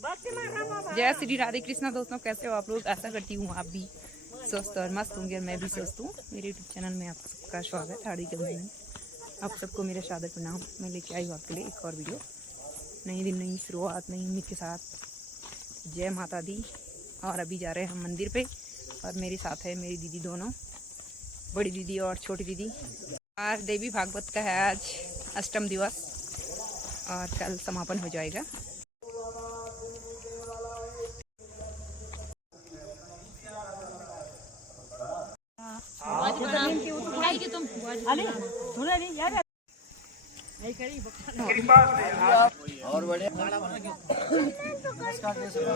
जय श्री राधे कृष्णा। दोस्तों कैसे हो आप लोग? आशा करती हूँ आप भी स्वस्थ और मस्त होंगे और मैं भी स्वस्थ हूँ। मेरे यूट्यूब चैनल में आप सबका स्वागत है। हार्दिक अभिनंदन। आप सबको मेरा सादर प्रणाम। मैं लेके आई हूँ आपके लिए एक और वीडियो। नई दिन नई शुरुआत नई उम्मीद के साथ। जय माता दी। और अभी जा रहे हैं हम मंदिर पे और मेरे साथ है मेरी दीदी, दोनों बड़ी दीदी और छोटी दीदी। आज देवी भागवत का है आज अष्टम दिवस और कल समापन हो जाएगा।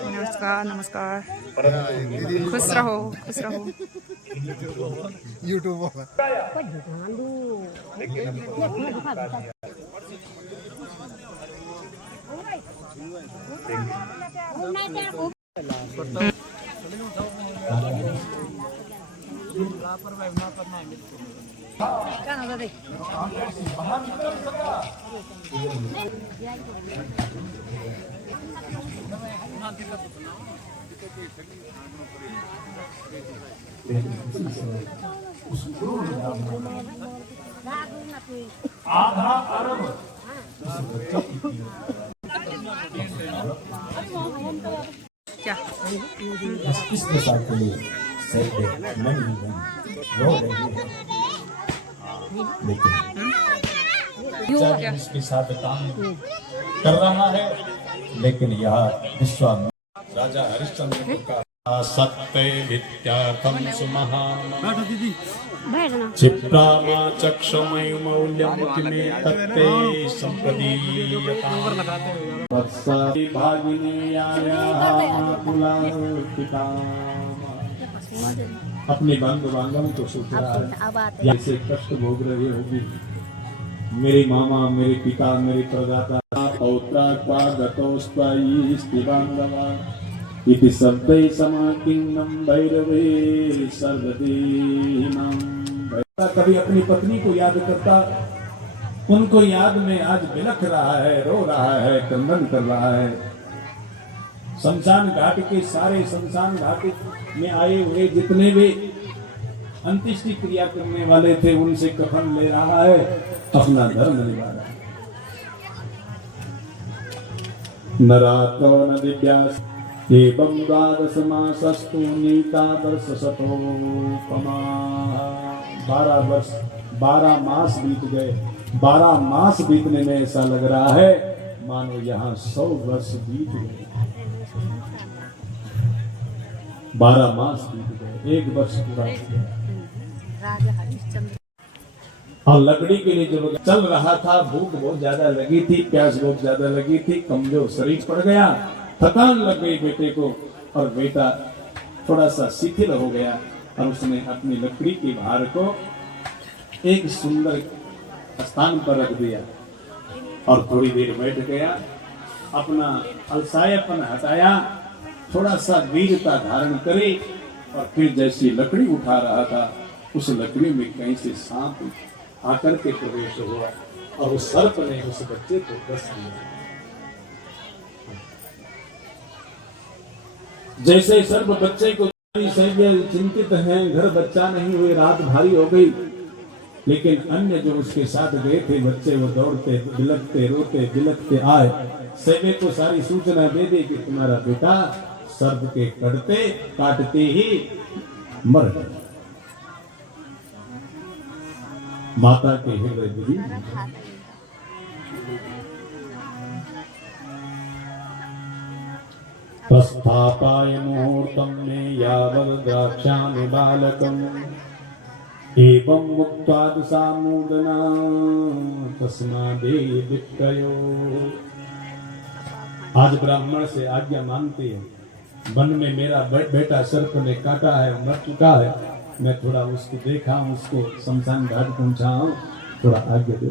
नमस्कार नमस्कार। खुश रहो खुश रहो। यूट्यूब आधा अरब क्या इस दिशा के लिए मन रो रही है, लेकिन इसके साथ काम कर रहा है। लेकिन यह विश्वामित्र राजा हरिश्चंद्र का सत्य विद्यार्थम सुमहान क्षिप्रामा चक्षुमय मौल्यम किमे तत्ते संप्रदीयतां वत्साति भागिनी अपने बंधु बांधवों को सुख रहा है। जैसे कष्ट भोग रही होगी मेरी मामा, मेरे पिता, मेरे प्रदाता इति शब्दै समाकिन्नं भैरवे सर्वदेहिनां। कभी अपनी पत्नी को याद करता, उनको याद में आज बिलख रहा है, रो रहा है, क्रंदन कर रहा है। शमशान घाट के सारे शमशान घाट में आए हुए जितने भी अंत्येष्टि क्रिया करने वाले थे उनसे कफन ले रहा है, अपना धर्म निभा रहा है। नरातो न दिव्यास एवं द्वादश मासस्तु नीता वर्ष शतोपमा। 12 वर्ष 12 मास बीत गए। 12 मास बीतने में ऐसा लग रहा है मानो यहाँ 100 वर्ष बीत गए। 12 मास बीत गए, 1 वर्ष पूरा हो गया। और लकड़ी के लिए जो चल रहा था, भूख बहुत ज्यादा लगी थी, प्यास बहुत ज्यादा लगी थी, कमजोर शरीर पड़ गया, थकान लग गई बेटे को और बेटा थोड़ा सा शिथिल हो गया और उसने अपनी लकड़ी के भार को एक सुंदर स्थान पर रख दिया और थोड़ी देर बैठ गया, अपना अलसायापन हटाया, थोड़ा सा वीरता धारण करे और फिर जैसी लकड़ी उठा रहा था उस लकड़ी में कहीं से सांप आकर के प्रवेश हुआ और उस सर्प ने उस बच्चे को डस लिया। जैसे सर्प बच्चे को चिंतित हैं, घर बच्चा नहीं हुए, रात भारी हो गई, लेकिन अन्य जो उसके साथ गए थे बच्चे वो दौड़ते बिलखते रोते बिलखते आए, सेवे को सारी सूचना दे दी कि तुम्हारा बेटा सर्प के काटते ही मर गया। माता के हृदय दिवी प्रस्थापाय मुहूर्तम में यावद् द्राक्षामि बालकम् एवं मुक्त्वा सामूदना तस्मादेव विक्रयो। आज ब्राह्मण से आज्ञा मांगती है, वन में मेरा बेटा सर्प ने काटा है, मर चुका है, मैं थोड़ा उसको देखा, उसको शमशान घाट पहुंचा हूं, थोड़ा आज्ञा दे।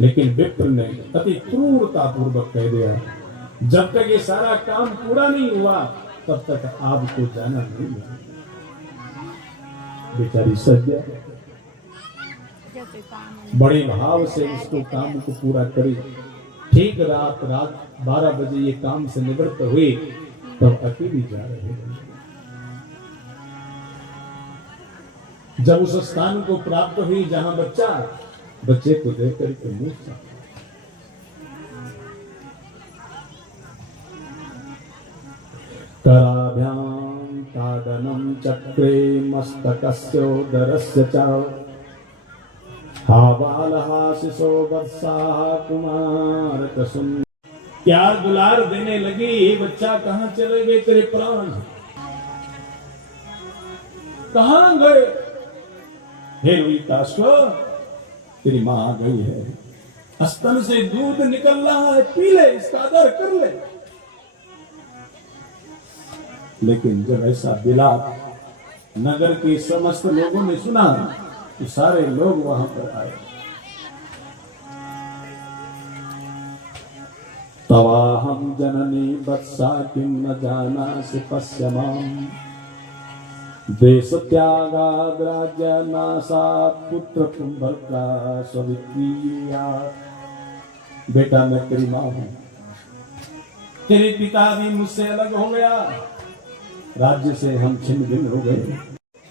लेकिन विप्र ने अति क्रूरता पूर्वक कह दिया, जब तक ये सारा काम पूरा नहीं हुआ तब तक आपको जाना नहीं है। बेचारी सज्जा बड़े भाव से उसको काम को पूरा करी। ठीक रात 12 बजे ये काम से निवृत्त हुई, तब अकेली जा रहे हैं। जब उस स्थान को प्राप्त हुई जहां बच्चे को देख करके मूर्छा, कराभ्यां ताडनं चक्रे मस्तकस्योदरस्य च हाबालहासिसो वर्षा कुमारकसुम। प्यार दुलार देने लगी, बच्चा कहां चले गए तेरे प्राण, कहां गए? हे ललिताश्व, तेरी मां आ गई है, स्तन से दूध निकल रहा है, पी ले, इसका आदर कर ले। लेकिन जब ऐसा बिलाप नगर के समस्त लोगों ने सुना तो सारे लोग वहां पर आए। तवाहम जननी वत्सा किम न जानासि पश्यमाम देश त्यागाद राज्य नासात पुत्र कुंभका स्विक्रिया। बेटा मैं तेरी मां हूं, तेरे पिता भी मुझसे अलग हो गया, राज्य से हम छिन्न भिन्न हो गए,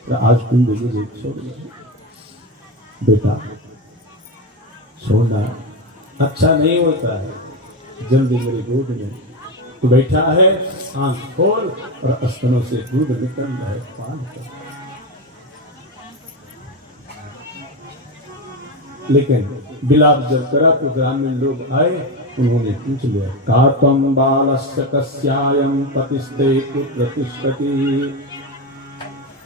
तो आज तुम भी मुझे छोड़ दो। बेटा छोड़ना अच्छा नहीं होता है, जल्दी मेरी गोद में तो बैठा है, आंख खोल और स्तनों से दूध निकल रहा है, पान कर। लेकिन बिलाप जब करा तो ग्रामीण लोग आए, उन्होंने पूछ लिया, कातम बालस्य कस्यायं पतिस्ते पुत्र तिष्ठति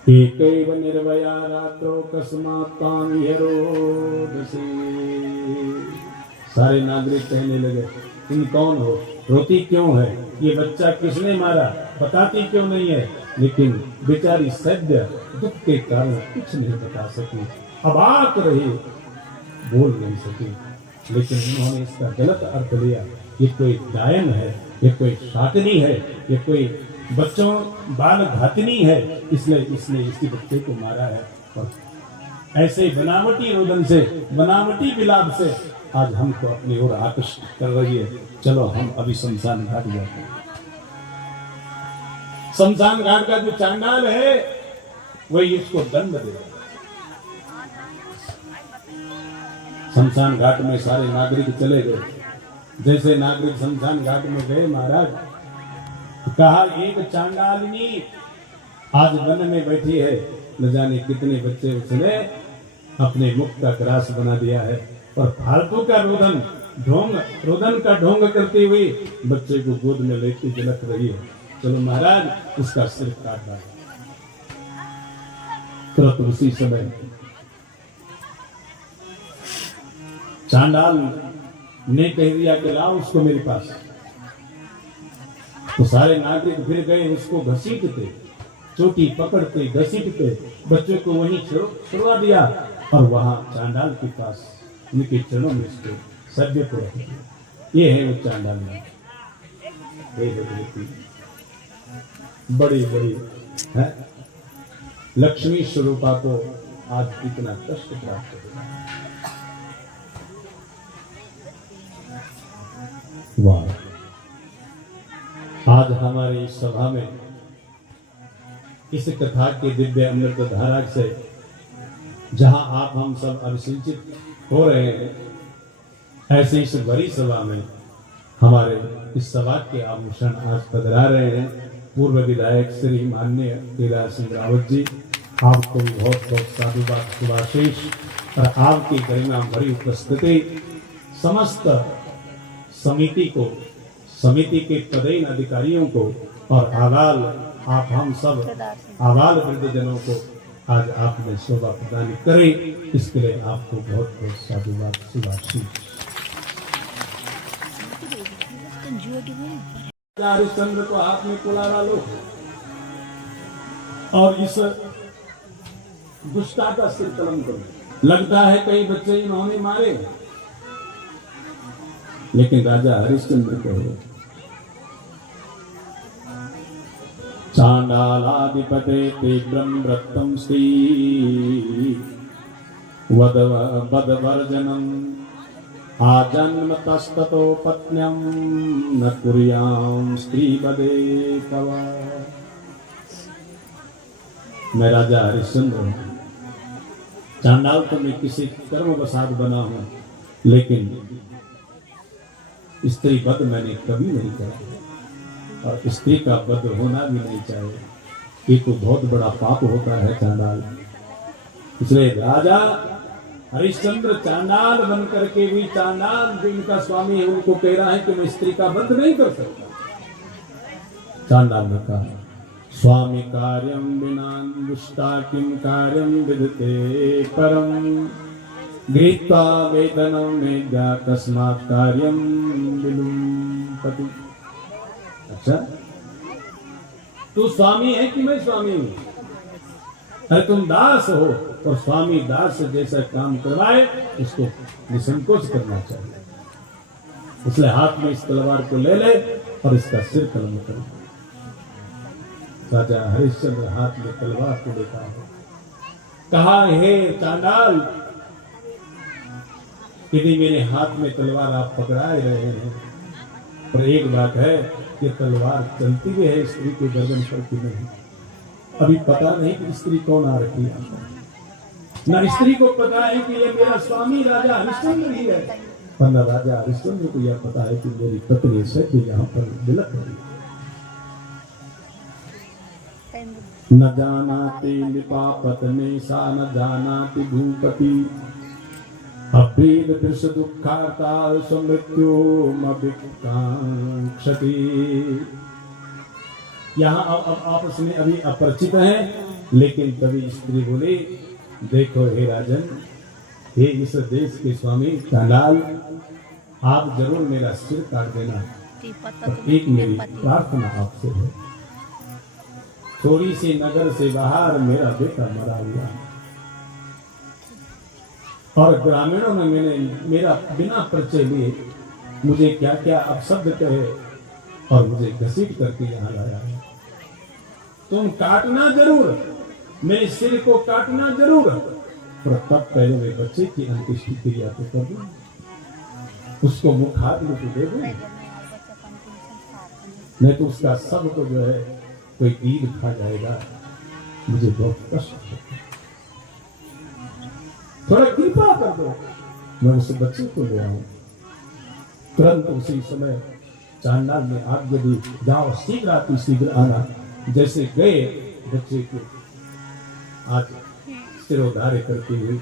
एकैव निर्वया रात्रो कस्मात् तां विहरोदसी। सारे नागरिक कहने लगे, तुम कौन हो, रोती क्यों है, ये बच्चा किसने मारा, बताती क्यों नहीं है? लेकिन बेचारी सद्य दुख के कारण कुछ नहीं बता सकी, अबाक रही, बोल नहीं सकी। लेकिन उन्होंने इसका गलत अर्थ लिया, ये कोई डायन है, ये कोई शाकनी है, ये कोई बच्चों बाल घातनी है, इसलिए इसने इसी बच्चे को मारा है। और ऐसे बनावटी रोदन से, बनावटी विलाप से आज हमको अपनी ओर आकर्षित कर रही है। चलो हम अभी शमशान घाट जाते हैं। शमशान घाट का जो चांडाल है वही इसको दंड देगा। शमशान घाट में सारे नागरिक चले गए। जैसे नागरिक शमशान घाट में गए महाराज, कहा एक चांडालिनी आज वन में बैठी है, न जाने कितने बच्चे उसने अपने मुख का ग्रास बना दिया है, और फालतू का रोदन का ढोंग करती हुई बच्चे को गोद में लेती झलक रही है। चलो महाराज उसका सिर काट डाला। तुरंत उसी समय चांडाल ने कह दिया कि लाओ उसको मेरे पास। तो सारे नागरिक फिर गए, उसको घसीटते, चोटी पकड़ते, घसीटते, बच्चे को वहीं छुड़वा दिया और वहां चांडाल के पास उनके चरणों में इसको सभ्य को रख दिया। ये है वो चांडाल में बड़ी बड़ी है लक्ष्मी स्वरूपा को आज इतना कष्ट प्राप्त हुआ। वाह, आज हमारी इस सभा में इस कथा के दिव्य अमृत धारा से जहां आप हम सब अभिसिंचित हो रहे हैं, ऐसे इस बड़ी सभा में हमारे इस सभा के आभूषण आज पधरा रहे हैं पूर्व विधायक श्री माननीय केदार सिंह रावत जी। आपको भी बहुत बहुत साधुवाद, शुभाशीष और आपकी गरिमा भरी उपस्थिति समस्त समिति को, समिति के पदेन अधिकारियों को और आवाल आप हम सब आवाल वृद्धजनों को आज आपने शोभा प्रदान करे, इसके लिए आपको बहुत बहुत साधुवाद, शुभाशीष। हरिश्चंद्र को हाथ में कुलारा लो और इस दुष्टा का सिर कलम करो। लगता है कई बच्चे इन्होंने मारे, लेकिन राजा हरिश्चंद्र कहे, चांडालाधिपते तीव्रम रक्तम श्री वदवर्जनम आजन्मतस्ततो पत्न्यं न कुर्यां स्त्रीवदे तव। मैं राजा हरिश्चंद्र हूँ, चांडाल तो मैं किसी कर्म वसात बना हूँ, लेकिन स्त्री वध मैंने कभी नहीं करा और स्त्री का वध होना भी नहीं चाहिए। ये तो बहुत बड़ा पाप होता है चांडाल। इसलिए राजा हरिश्चंद्र चांडाल बन करके भी, चांडाल जो इनका स्वामी है उनको कह रहा है कि मैं स्त्री का वध नहीं कर सकता। चांडाल ने कहा, स्वामी कार्यम विना दुष्टा किम कार्यम विदते परम, गृहीत्वा वेदनम मेद्या तस्मात् कार्यम विलुम्पति। अच्छा, तू स्वामी है कि मैं स्वामी हूं? अरे तुम दास हो और स्वामी दास से जैसा काम करवाए उसको निसंकोच करना चाहिए। इसलिए हाथ में इस तलवार को ले ले और इसका सिर कलम कर। राजा हरिश्चंद्र हाथ में तलवार को लेता है, कहा, हे चांडाल, यदि मेरे हाथ में तलवार आप पकड़ाए रहे हैं, पर एक बात है कि तलवार चलती भी है स्त्री के गर्दन पर कि नहीं। अभी पता नहीं कि स्त्री कौन आ रही है, न स्त्री को पता है कि ये मेरा स्वामी राजा हरिश्चंद्र ही है, पर न राजा हरिश्चंद्र को यह पता है कि मेरी पत्नी से यहाँ पर बिलख रही है। न जानाति निपापतने सा न जानाति भूपति, अभेद दृश्य दुखार्ता समृत्यो मभिकांक्षति। यहाँ अब आपस में अभी अपरिचित हैं, लेकिन तभी स्त्री बोली, देखो हे राजन, हे इस देश के स्वामी चांडाल, आप जरूर मेरा सिर काट देना, तो एक मेरी प्रार्थना आपसे है। थोड़ी सी नगर से बाहर मेरा बेटा मरा हुआ है और ग्रामीणों में मैंने मेरा बिना परिचय लिए मुझे क्या क्या अपशब्द कहे और मुझे घसीट करके यहाँ लाया है। तुम काटना जरूर, मेरे सिर को काटना जरूर, पर तब पहले मैं बच्चे की अंत्येष्टि क्रिया तो कर दूं, उसको मुख हाथ में तो दे दूं, नहीं तो उसका सब को जो है कोई ईद खा जाएगा। मुझे बहुत कष्ट होता है, थोड़ा कृपा कर दो, मैं उस बच्चे को ले आऊं। तुरंत उसी समय चांडाल ने आज्ञा दी, जाओ शीघ्र शीघ्र आना। जैसे गए, बच्चे को आज सिरोधार्य करती हुई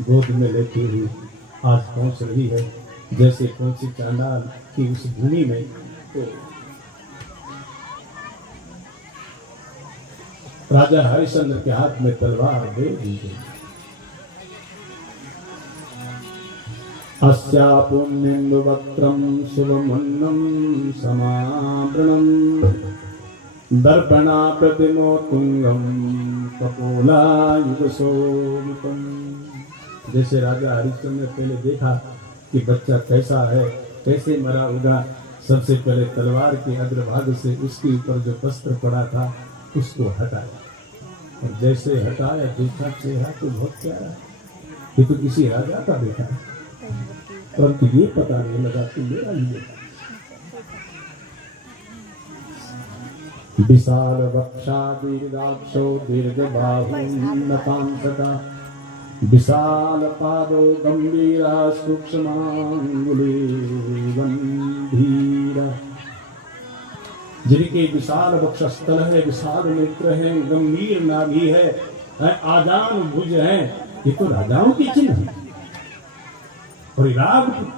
गोद में लेती हुई आज पहुंच रही है। जैसे पहुंची चांडाल की उस भूमि में, तो राजा हरिश्चंद्र के हाथ में तलवार दे दी गई। अस्या पुण्येन्दुवक्त्रं शुभमन्नं समावृणं, दर्पणा प्रतिमो तुंगम कपोलायुगशोभितम्। जैसे राजा हरिश्चंद्र ने पहले देखा कि बच्चा कैसा है, कैसे मरा होगा, सबसे पहले तलवार के अग्रभाग से उसके ऊपर जो वस्त्र पड़ा था उसको हटाया, और जैसे हटाया देखा चेहरा तो बहुत प्यारा है, ये तो किसी राजा का बेटा है, परंतु ये पता नहीं लगा कि मेरा ही बेटा। विशाल वक्षा दीर्घाक्षो दीर्घबाहुन्नतांसका, विशाल पादो गंभीरा सूक्ष्मांगुली गंभीरा। जिनके विशाल वक्षस्थल है, विशाल नेत्र है, गंभीर नाभि है, आजान भुज है, ये तो राजाओं की चिन्ह है और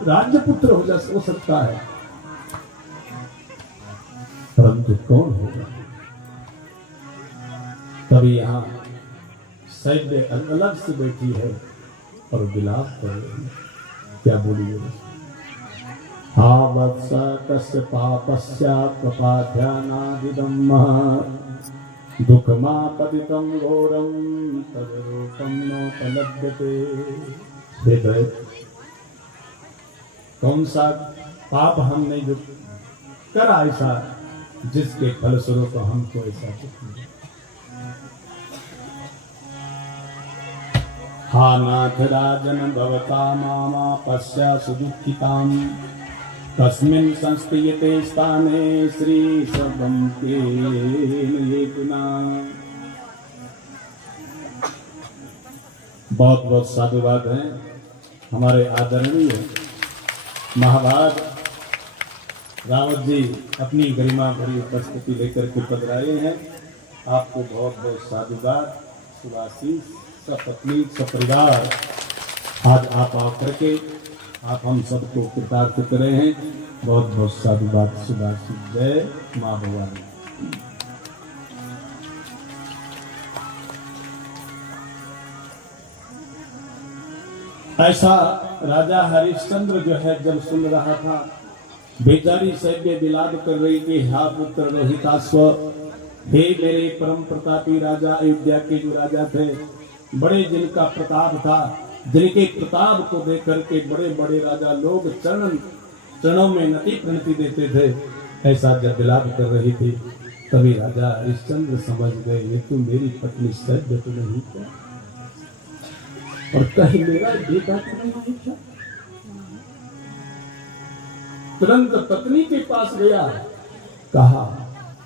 राज्यपुत्र हो सकता है, परंतु कौन होगा? तभी यहाँ सैन्य अलग से बैठी है और विलाप कर रही है। क्या बोलिए? हा वत्स कस्य पापस्य कपाध्यानादिदं दुःखमापतितं घोरं तद्रूपं नोपलभ्यते। हृदय, कौन सा पाप हमने जो करा ऐसा जिसके फलस्वरूप हमको ऐसा दुख मिला। हा नाथ राजन भवता मामा पश्या सुदुःखिताम् तस्मिन् संस्थिते स्थाने श्री सर्वं केलयेतुना। बहुत बहुत साधुवाद हैं हमारे आदरणीय महाभाग रावत जी अपनी गरिमा भरी उपस्थिति लेकर के पधराए हैं। आपको बहुत बहुत साधुवाद, सुभाशीष, सपत्नी, सपरिवार आज आप आकर के आप हम सबको कृतार्थ करे हैं। बहुत बहुत साधुवाद, सुभाशीष। जय माँ भवानी। ऐसा राजा हरिश्चंद्र जो है जब सुन रहा था, बेचारी सैव्य विलाप कर रही थी, हा पुत्र रोहितास्व, हे मेरे परम प्रतापी राजा, अयोध्या के जो राजा थे, बड़े जिनका प्रताप था, जिनके प्रताप को देख करके बड़े बड़े राजा लोग चरणों में नति प्रणति देते थे, ऐसा जब विलाप कर रही थी तभी राजा हरिश्चंद्र समझ गए ये तो मेरी पत्नी सैव्य तो नहीं था और कहीं मेरा बेटा तो नहीं था। तुरंत पत्नी के पास गया, कहा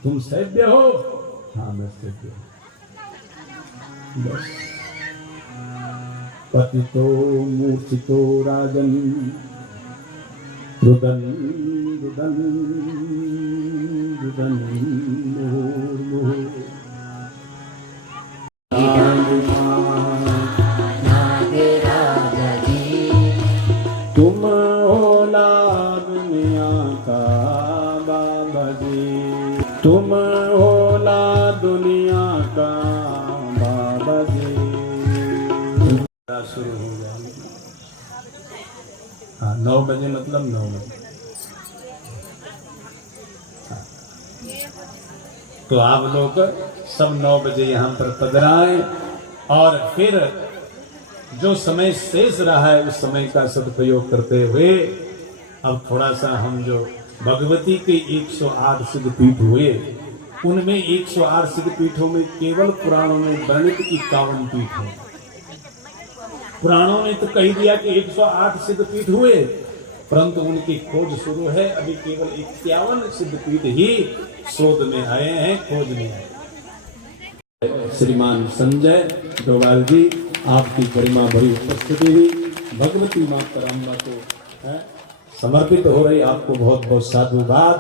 तुम सैव्य हो? हाँ मैं सैव्य हूं। बस पतितो मूर्छितो राजन रुदन रुदन रुदन मुहुर्मुहुः। तुम हो लाभ दुनिया का बाबा जी, तुम हो लाभ दुनिया का बाबा जी। शुरू हो गया। हाँ 9 बजे मतलब 9 बजे। तो आप लोग सब 9 बजे यहाँ पर पधराए और फिर जो समय शेष रहा है उस समय का सदुपयोग करते हुए अब थोड़ा सा हम जो भगवती के 108 सिद्ध पीठ हुए उनमें 108 सिद्ध पीठों में केवल पुराणों में वर्णित 51 पीठ है। पुराणों ने तो कह दिया कि 108 सिद्ध पीठ हुए, परंतु उनकी खोज शुरू है। अभी केवल 51 सिद्ध पीठ ही शोध में आए हैं, खोज में आए। श्रीमान संजय डोभाल जी आपकी गरिमा भरी उपस्थिति हुई भगवती माता अम्बा को समर्पित हो रही, आपको बहुत बहुत साधुवाद।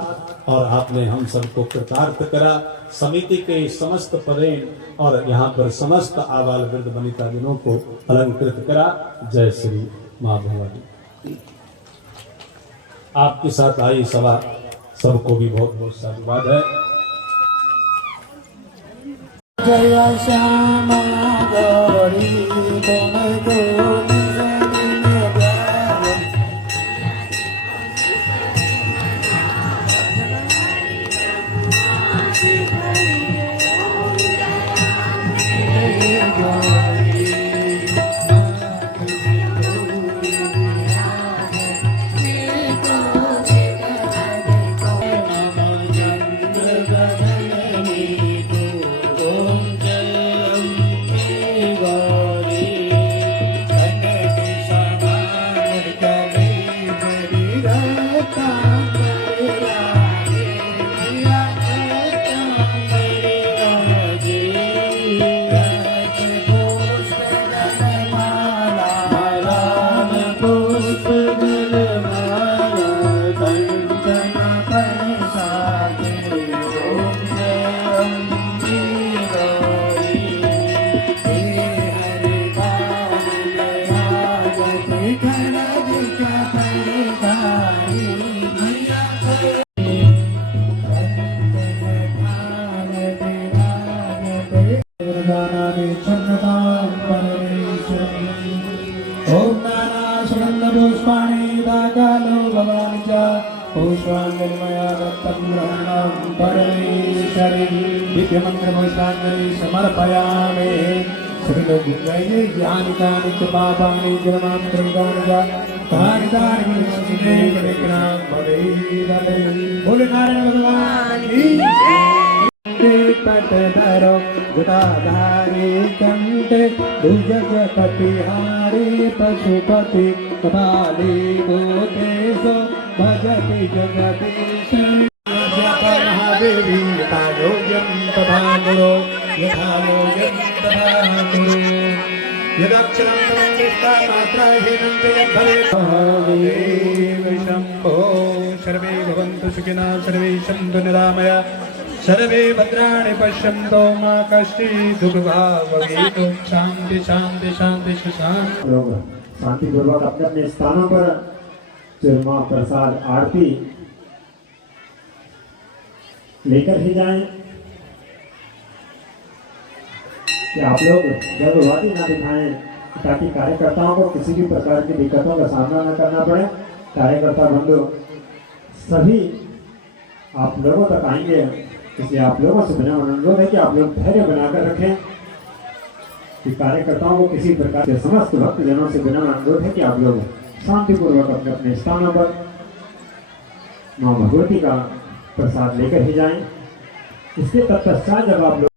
और आपने हम सबको कृतार्थ करा, समिति के समस्त पदेन और यहाँ पर समस्त आबाल वृद्ध वनिता जनों को अलंकृत करा। जय श्री माँ भवानी। आपके साथ आई सभा सबको भी बहुत बहुत साधुवाद है। जय श्यामा गौरी तुमको समर्पयामि श्रीलो गुंजये ज्ञानि कानि च पापानि जन्मान्तरङ्गानि तानि तानि विष्णुने विघ्नान् भवेरते। बोले नारायण भगवान की जय। पटधरो गदाधारी कंठे भुजगपतिहारी पशुपति कपाली भूतेषु भजति जगदीश महादेवी यथा योग्यं तथा गुरो यथा योग्यं तथा गुरो यदक्षरं तमोनिष्ठामात्राहीनं च यद्भवेत् देव शम्भो सर्वे भवन्तु सुखिनः सर्वे सन्तु निरामया सर्वे भद्राणि पश्यन्तु मा कश्चित् दुर्भाग्येतु शान्ति शान्ति शान्ति शान्ति। लोग शांतिपूर्वक अपने अपने स्थानों पर चूरमा प्रसाद आरती लेकर ही जाएं कि आप लोग जल्दबाजी ना दिखाएं ताकि कार्यकर्ताओं को किसी भी प्रकार की दिक्कतों का सामना न करना पड़े। कार्यकर्ता बंधु सभी आप लोगों तक आएंगे, इसलिए आप लोगों से बिना अनुरोध है कि आप लोग धैर्य बनाकर रखें कि कार्यकर्ताओं को किसी प्रकार के समस्त भक्तजनों से बिना अनुरोध है कि आप लोग शांतिपूर्वक अपने अपने स्थानों पर मां भगवती का प्रसाद लेकर ही जाएं। इसके तत्पश्चात जब आप लोग